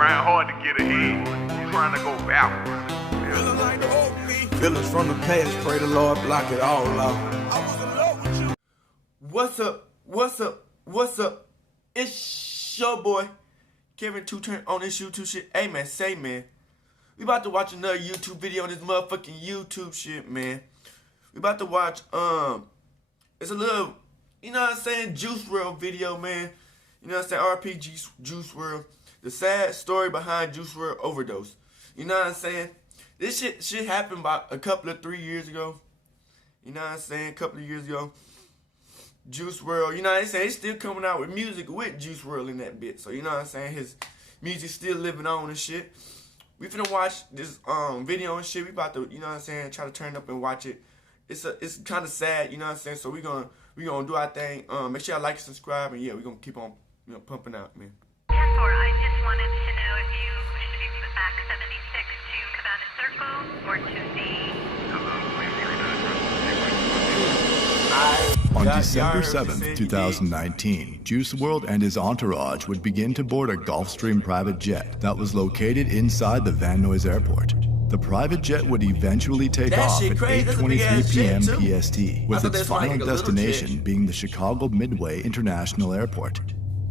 grind hard to get ahead. You trying to go backwards. Feelings from the past, pray the Lord block it all out. What's up? It's your boy, Kevintooturnt on this YouTube shit. Hey man, say man, we about to watch another YouTube video on this motherfucking YouTube shit, man. We about to watch, it's a little, you know what I'm saying, Juice Wrlds video, man. You know what I'm saying, R.I.P. Juice Wrlds. The sad story behind Juice Wrlds overdose. You know what I'm saying? This shit happened about a couple of 3 years ago. You know what I'm saying? A couple of years ago. Juice Wrlds, you know what I'm saying? He's still coming out with music with Juice Wrlds in that bit. So you know what I'm saying? His music still living on and shit. We finna watch this video and shit. We about to, you know what I'm saying, try to turn it up and watch it. It's kind of sad, you know what I'm saying? So we gonna do our thing. Make sure y'all like and subscribe, and yeah, we gonna keep on, you know, pumping out, man. I just wanted to know if you wish to be back 76 to Kevintooturnt or to the... On December 7th, 2019, Juice Wrlds and his entourage would begin to board a Gulfstream private jet that was located inside the Van Nuys airport. The private jet would eventually take off at 8:23 p.m. PST, with its final destination being the Chicago Midway International Airport.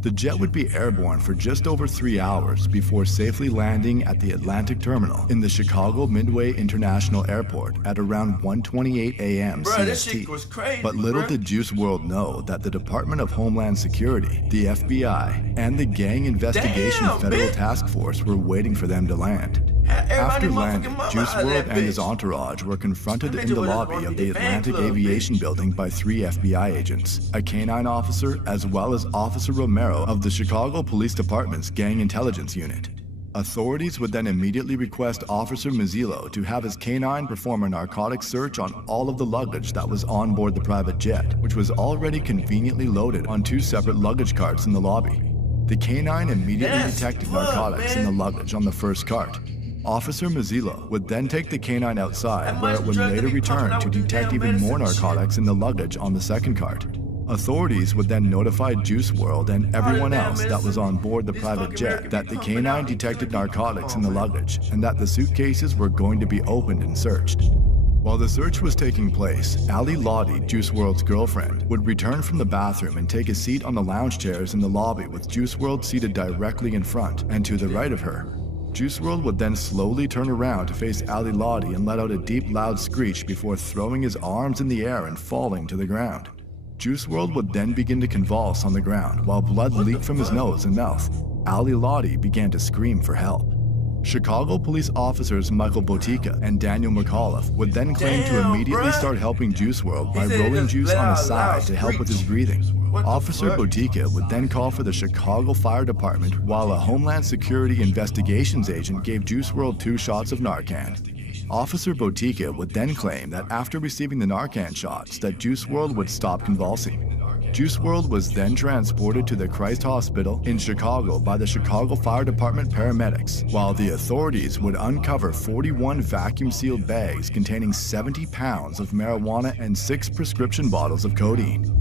The jet would be airborne for just over 3 hours before safely landing at the Atlantic Terminal in the Chicago Midway International Airport at around 1:28 a.m. CST. But little did Juice Wrlds know that the Department of Homeland Security, the FBI, and the Gang Investigation Federal Task Force were waiting for them to land. After landing, Juice Wrlds and his entourage were confronted in the lobby of the Atlantic Aviation Building by 3 FBI agents, a canine officer, as well as Officer Romero of the Chicago Police Department's Gang Intelligence Unit. Authorities would then immediately request Officer Mazzillo to have his canine perform a narcotics search on all of the luggage that was on board the private jet, which was already conveniently loaded on 2 separate luggage carts in the lobby. The canine immediately detected narcotics in the luggage on the first cart. Officer Mazzillo would then take the canine outside, where it would later return to detect even more narcotics in the luggage on the second cart. Authorities would then notify Juice Wrlds and everyone else that was on board the private jet that the canine detected narcotics in the luggage and that the suitcases were going to be opened and searched. While the search was taking place, Ali Lottie, Juice Wrlds' girlfriend, would return from the bathroom and take a seat on the lounge chairs in the lobby with Juice Wrlds seated directly in front and to the right of her. Juice Wrlds would then slowly turn around to face Ali Lottie and let out a deep loud screech before throwing his arms in the air and falling to the ground. Juice Wrlds would then begin to convulse on the ground while blood leaked from his nose and mouth. Ali Lottie began to scream for help. Chicago police officers Michael Botica and Daniel McAuliffe would then claim to immediately start helping Juice Wrlds by rolling Juice on his side to help with his breathing. Officer Botica would then call for the Chicago Fire Department, while a Homeland Security Investigations agent gave Juice Wrlds 2 shots of Narcan. Officer Botica would then claim that after receiving the Narcan shots, that Juice Wrlds would stop convulsing. Juice Wrlds was then transported to the Christ Hospital in Chicago by the Chicago Fire Department paramedics, while the authorities would uncover 41 vacuum-sealed bags containing 70 pounds of marijuana and 6 prescription bottles of codeine.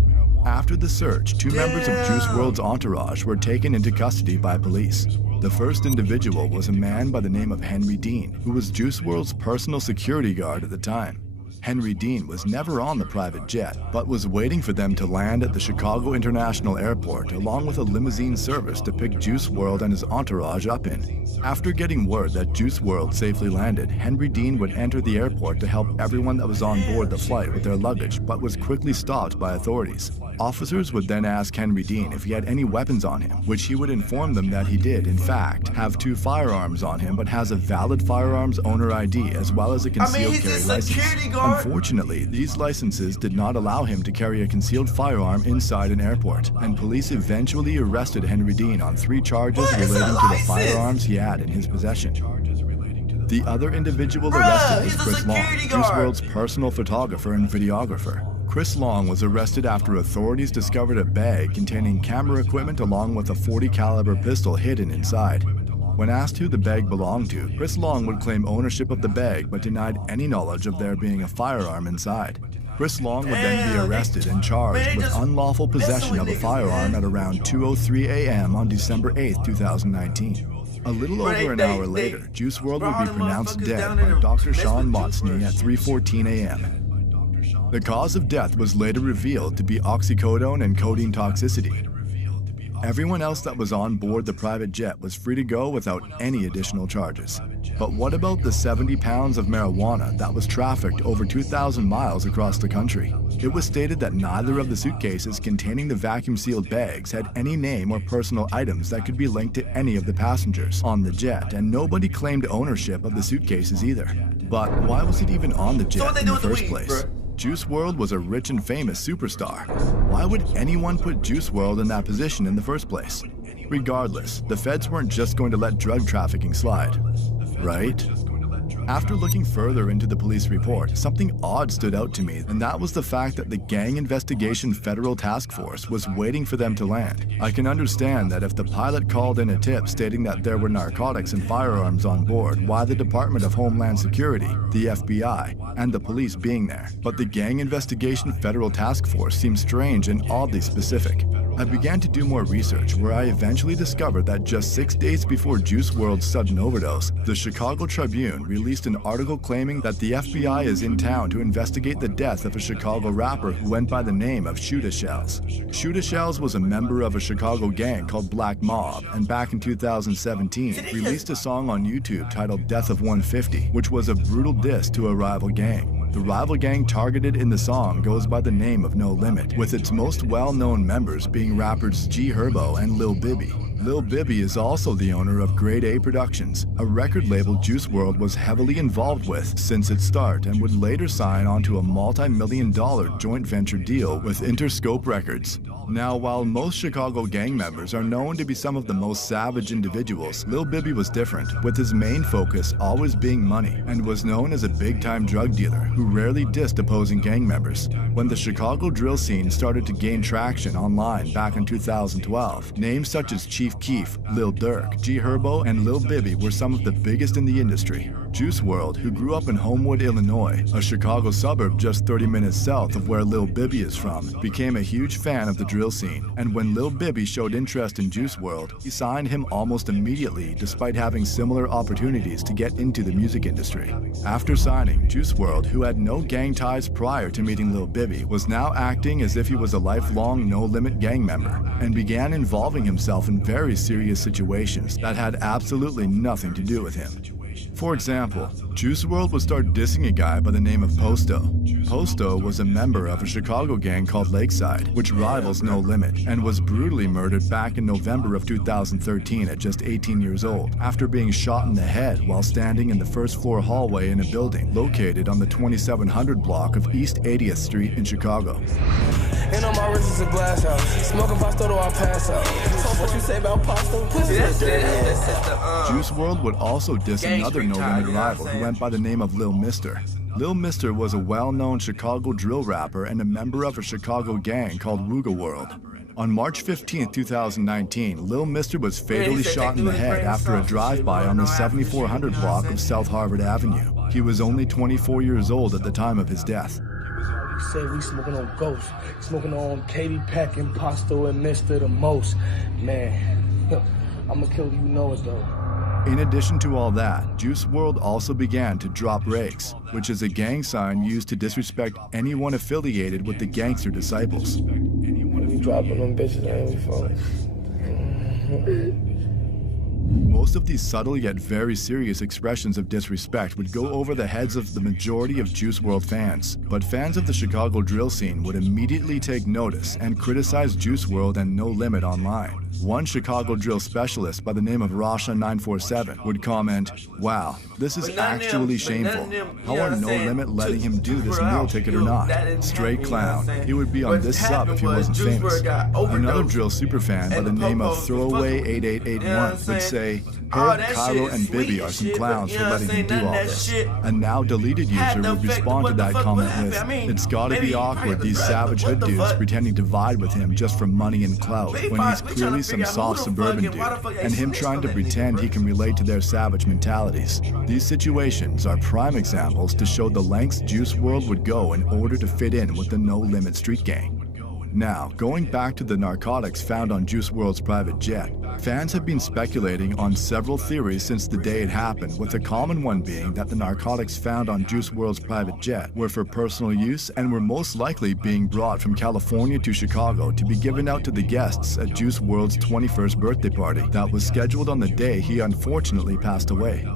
After the search, 2 members of Juice Wrlds' entourage were taken into custody by police. The first individual was a man by the name of Henry Dean, who was Juice Wrlds' personal security guard at the time. Henry Dean was never on the private jet, but was waiting for them to land at the Chicago International Airport along with a limousine service to pick Juice Wrlds and his entourage up in. After getting word that Juice Wrlds safely landed, Henry Dean would enter the airport to help everyone that was on board the flight with their luggage, but was quickly stopped by authorities. Officers would then ask Henry Dean if he had any weapons on him, which he would inform them that he did, in fact, have 2 firearms on him, but has a valid firearms owner ID as well as a concealed carry license. Unfortunately, these licenses did not allow him to carry a concealed firearm inside an airport, and police eventually arrested Henry Dean on 3 charges relating to the firearms he had in his possession. The other individual arrested was Chris Long, Juice Wrlds' personal photographer and videographer. Chris Long was arrested after authorities discovered a bag containing camera equipment along with a .40 caliber pistol hidden inside. When asked who the bag belonged to, Chris Long would claim ownership of the bag but denied any knowledge of there being a firearm inside. Chris Long would then be arrested and charged with unlawful possession of a firearm at around 2:03 a.m. on December 8, 2019. A little Right, over an hour later, Juice WRLD brought would be them pronounced motherfuckers dead down by there to Dr. mess Sean with Juice Motsney WRLD. at 3:14 a.m. The cause of death was later revealed to be oxycodone and codeine toxicity. Everyone else that was on board the private jet was free to go without any additional charges. But what about the 70 pounds of marijuana that was trafficked over 2,000 miles across the country? It was stated that neither of the suitcases containing the vacuum-sealed bags had any name or personal items that could be linked to any of the passengers on the jet, and nobody claimed ownership of the suitcases either. But why was it even on the So jet what they in do the with the first weed, place? bruh? Juice WRLD was a rich and famous superstar. Why would anyone put Juice WRLD in that position in the first place? Regardless, the feds weren't just going to let drug trafficking slide, right? After looking further into the police report, something odd stood out to me, and that was the fact that the Gang Investigation Federal Task Force was waiting for them to land. I can understand that if the pilot called in a tip stating that there were narcotics and firearms on board, why the Department of Homeland Security, the FBI, and the police being there. But the Gang Investigation Federal Task Force seemed strange and oddly specific. I began to do more research, where I eventually discovered that just 6 days before Juice WRLD's sudden overdose, the Chicago Tribune released an article claiming that the FBI is in town to investigate the death of a Chicago rapper who went by the name of Shoota Shells. Shoota Shells was a member of a Chicago gang called Black Mob, and back in 2017 released a song on YouTube titled Death of 150, which was a brutal diss to a rival gang. The rival gang targeted in the song goes by the name of No Limit, with its most well-known members being rappers G Herbo and Lil Bibby. Lil Bibby is also the owner of Grade A Productions, a record label Juice WRLD was heavily involved with since its start and would later sign onto a multi-million-dollar joint venture deal with Interscope Records. Now, while most Chicago gang members are known to be some of the most savage individuals, Lil Bibby was different, with his main focus always being money, and was known as a big-time drug dealer who rarely dissed opposing gang members. When the Chicago drill scene started to gain traction online back in 2012, names such as Chief Keef, Lil Durk, G Herbo, and Lil Bibby were some of the biggest in the industry. Juice WRLD, who grew up in Homewood, Illinois, a Chicago suburb just 30 minutes south of where Lil Bibby is from, became a huge fan of the drill scene, and when Lil Bibby showed interest in Juice WRLD, he signed him almost immediately despite having similar opportunities to get into the music industry. After signing, Juice WRLD, who had no gang ties prior to meeting Lil Bibby, was now acting as if he was a lifelong No Limit gang member, and began involving himself in very serious situations that had absolutely nothing to do with him. For example, Juice WRLD would start dissing a guy by the name of Posto. Posto was a member of a Chicago gang called Lakeside, which rivals No Limit, and was brutally murdered back in November of 2013 at just 18 years old, after being shot in the head while standing in the first floor hallway in a building located on the 2700 block of East 80th Street in Chicago. And on my wrist is a glass house. Smoking pasta till I pass out. What you say about pasta? That's Juice WRLD would also diss Gang another Street No time, Limit you know what I'm rival who saying? went by the name of Lil Mister. Lil Mister was a well-known Chicago drill rapper and a member of a Chicago gang called Wooga World. On March 15, 2019, Lil Mister was fatally said shot in the take head brain after a sauce. drive-by on the 7400 block of South Harvard Avenue. He was only 24 years old at the time of his death. You said we smoking on Ghost, smoking on Katie Peck, Imposto, and Mr. the Most. Man, I'ma kill you, know it though. In addition to all that, Juice WRLD also began to drop rakes, which is a gang sign used to disrespect anyone affiliated with the Gangster Disciples. We dropping them bitches, ain't we, folks? Most of these subtle yet very serious expressions of disrespect would go over the heads of the majority of Juice WRLD fans, but fans of the Chicago drill scene would immediately take notice and criticize Juice WRLD and No Limit online. One Chicago drill specialist by the name of Rasha947 would comment, "Wow, this is actually shameful. How are No Limit letting him do this meal ticket or not? Straight clown. He would be on this sub if he wasn't famous." Another drill superfan by the name of Throwaway8881 would say, "Herb, Cairo, and Bibby are some clowns for letting him do all this." A now deleted user would respond to that comment with, "It's gotta be awkward these savage hood dudes pretending to vibe with him just for money and clout, when he's clearly some soft suburban dude, and him trying to pretend he can relate to their savage mentalities." These situations are prime examples to show the lengths Juice WRLD would go in order to fit in with the No Limit street gang. Now, going back to the narcotics found on Juice WRLD's private jet, Fans have been speculating on several theories since the day it happened, with the common one being that the narcotics found on Juice WRLD's private jet were for personal use and were most likely being brought from California to Chicago to be given out to the guests at Juice WRLD's 21st birthday party that was scheduled on the day he unfortunately passed away.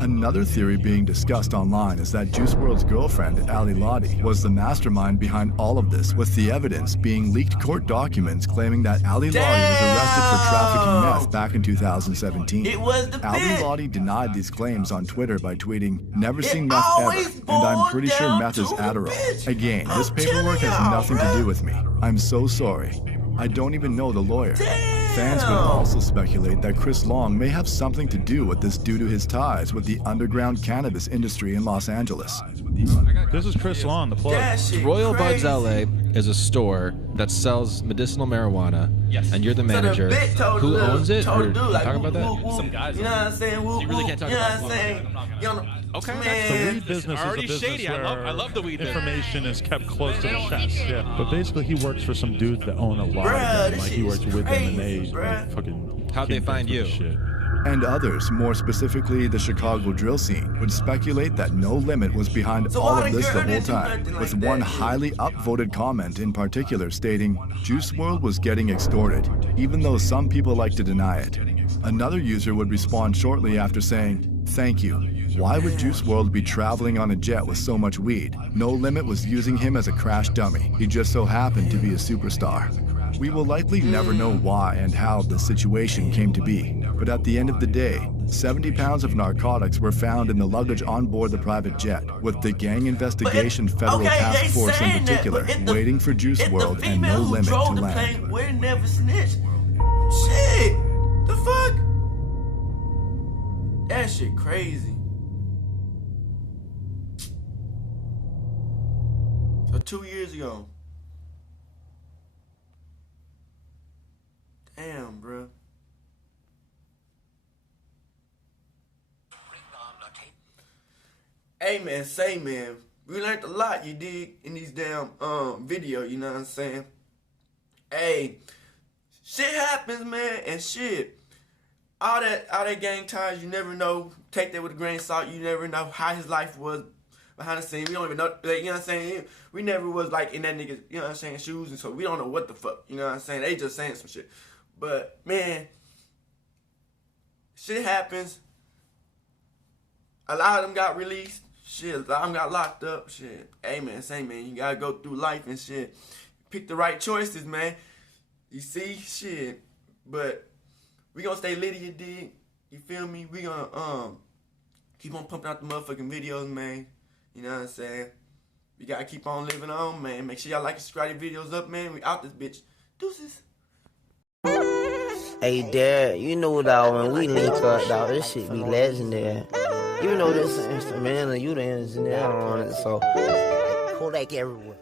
Another theory being discussed online is that Juice WRLD's girlfriend, R.I.P, was the mastermind behind all of this, with the evidence being leaked court documents claiming that R.I.P was arrested for trafficking meth back in 2017. It was the R.I.P denied these claims on Twitter by tweeting, "Never seen meth ever, and I'm pretty sure meth is Adderall." Again, this paperwork has nothing to do with me. I'm so sorry. I don't even know the lawyer. Fans would also speculate that Chris Long may have something to do with this due to his ties with the underground cannabis industry in Los Angeles. This is Chris Long, the plug. Wrlds LA is a store that sells medicinal marijuana, and you're the manager. Who owns it? Or talk about that? Some guys. You know what I'm saying? You really can't talk about that. Okay, Man. the weed business Already is a business shady. where I love the weed business. information is kept close to the chest. Yeah, but basically he works for some dudes that own a lot of them. Like he works with them, and they like, fucking. How'd they find you? Shit. And others, more specifically the Chicago drill scene, would speculate that No Limit was behind all of this the whole time, with one highly upvoted comment in particular stating, "Juice WRLD was getting extorted," even though some people like to deny it. Another user would respond shortly after saying, "Thank you. Why would Juice WRLD be traveling on a jet with so much weed? No Limit was using him as a crash dummy. He just so happened to be a superstar." We will likely never know why and how this situation came to be, but at the end of the day, 70 pounds of narcotics were found in the luggage on board the private jet, with the Gang Investigation Federal Task Force in particular waiting for Juice WRLD and No Limit to land. We're never snitch. Shit, the fuck? That shit crazy. So 2 years ago. Damn, bro. Hey man, say man, we learned a lot, you dig, in these damn video, you know what I'm saying? Hey, shit happens, man, and shit. All that gang ties, you never know. Take that with a grain of salt. You never know how his life was behind the scenes. We don't even know, like, you know what I'm saying? We never was like in that nigga, you know what I'm saying, shoes, and so we don't know what the fuck, you know what I'm saying? They just saying some shit. But man, shit happens. A lot of them got released. Shit, a lot of them got locked up. Shit. Hey man, say man, you gotta go through life and shit. Pick the right choices, man. You see? Shit. But we gonna stay litty, you dig? You feel me? We gonna keep on pumping out the motherfucking videos, man. You know what I'm saying? We gotta keep on living on, man. Make sure y'all like and subscribe your videos up, man. We out this bitch. Deuces. Hey, Dad, you know, dog, when we link up, dog, this shit be legendary. You know this instrumental, you the engineer on it, so Kodak everywhere.